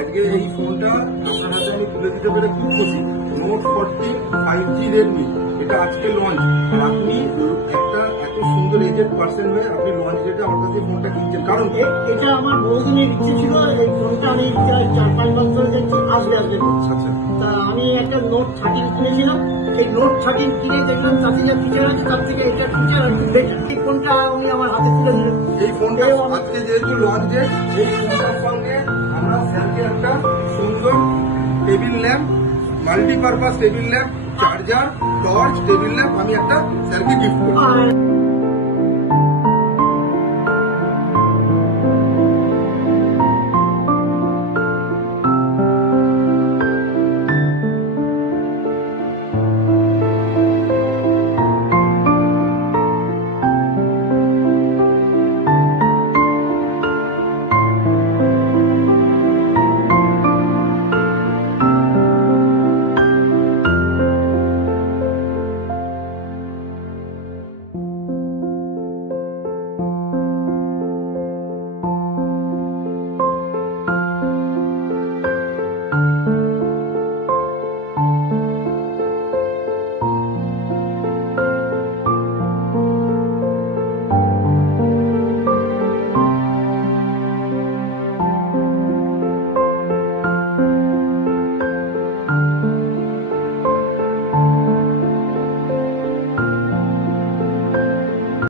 আজকে এই ফোনটা আপনার হাতে আমি তুলে দিতে পেরে খুব খুশি। নোট 40 5G রেডমি, এটা আজকে লঞ্চ। আর আপনি একটা এত সুন্দর এজেড পার্সন হয়ে আপনি লঞ্চ ডেটে আমার কাছে ফোনটা কিনছেন, কারণ এটা আমার বহুদিনের ইচ্ছে ছিল। এই ফোনটা আমি 4-5 মাস ধরে দেখছি আসবে। আচ্ছা, তা আমি একটা নোট 13 কিনেছিলাম। এই নোট 13 কিনে দেখলাম তাতে যা ফিচার আছে তার থেকে এটা ফিচার একটু বেটার। এই ফোনটা আমি আমার হাতে তুলে দিলাম। এই ফোনটা আজকে যেহেতু লঞ্চ ডেট, এই ফোনটার সঙ্গে আমরা স্যারকে একটা সুন্দর table lamp, multipurpose table lamp, charger, torch, table lamp আমি একটা স্যারকে গিফট করি।